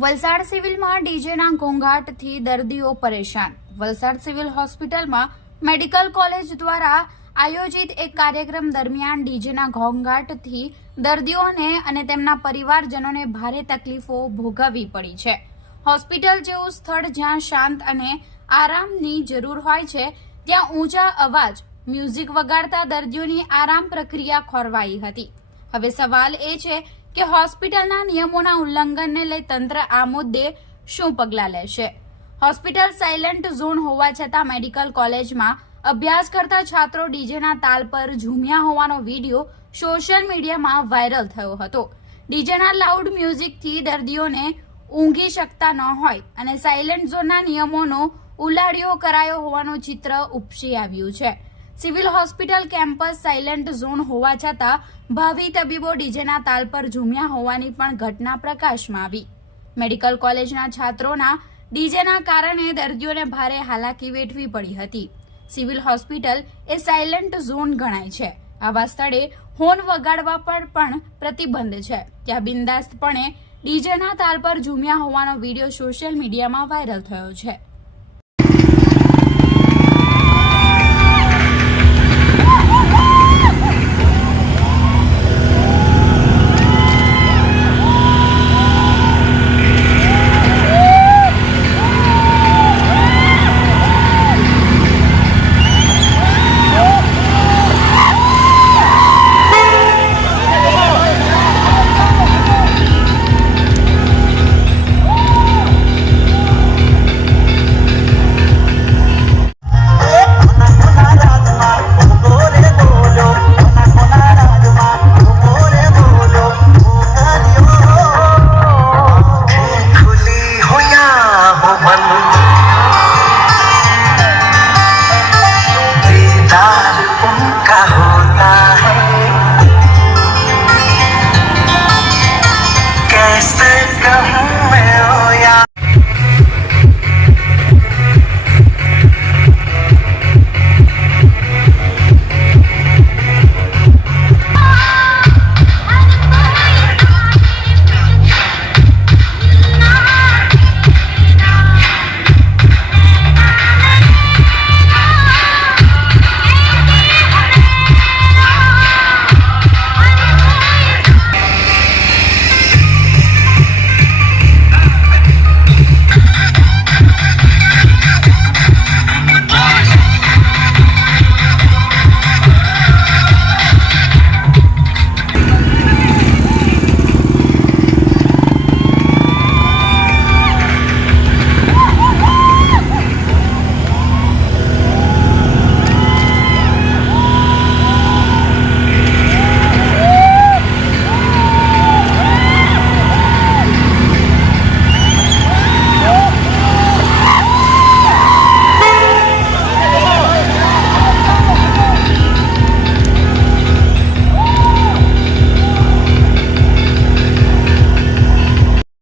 વલસાડ સિવિલમાં ડીજેના ઘોંઘાટથી દર્દીઓ પરેશાન। વલસાડ સિવિલ હોસ્પિટલમાં મેડિકલ કોલેજ દ્વારા આયોજિત એક કાર્યક્રમ દરમિયાન ડીજેના ઘોંઘાટથી દર્દીઓને અને તેમના પરિવારજનોને ભારે તકલીફો ભોગવવી પડી છે। હોસ્પિટલ જેવું સ્થળ જ્યાં શાંત અને આરામની જરૂર હોય છે ત્યાં ઊંચા અવાજ મ્યુઝિક વગાડતા દર્દીઓની આરામ પ્રક્રિયા ખોરવાઈ હતી। હવે સવાલ એ છે કે હોસ્પિટલના નિયમોના ઉલ્લંઘનને લઈ તંત્ર આ મુદ્દે શું પગલાં લેશે? હોસ્પિટલ સાયલેન્ટ ઝોન હોવા છતાં મેડિકલ કોલેજમાં અભ્યાસ કરતા છાત્રો ડીજેના તાલ પર ઝૂમ્યા હોવાનો વિડીયો સોશિયલ મીડિયામાં વાયરલ થયો હતો। ડીજેના લાઉડ મ્યુઝિકથી દર્દીઓને ઊંઘી શકતા ન હોય અને સાયલેન્ટ ઝોનના નિયમોનો ઉલાળ્યો કરાયો હોવાનું ચિત્ર ઉપસી આવ્યું છે। Civil hospital campus silent zone હોવા છતાં ભાવિ તબીબો ડીજેના તાલ પર ઝૂમ્યા હોવાની પણ ઘટના પ્રકાશમાં આવી। મેડિકલ કોલેજના છાત્રોના ડીજેના કારણે દર્દીઓને ભારે હાલાકી વેઠવી પડી હતી। સિવિલ હોસ્પિટલ એ સાયલેન્ટ ઝોન ગણાય છે। આવા સ્થળે હોર્ન વગાડવા પર પણ પ્રતિબંધ છે। ત્યાં બિંદાસ્તપણે ડીજેના તાલ પર ઝૂમ્યા હોવાનો વિડીયો સોશિયલ મીડિયામાં વાયરલ થયો છે।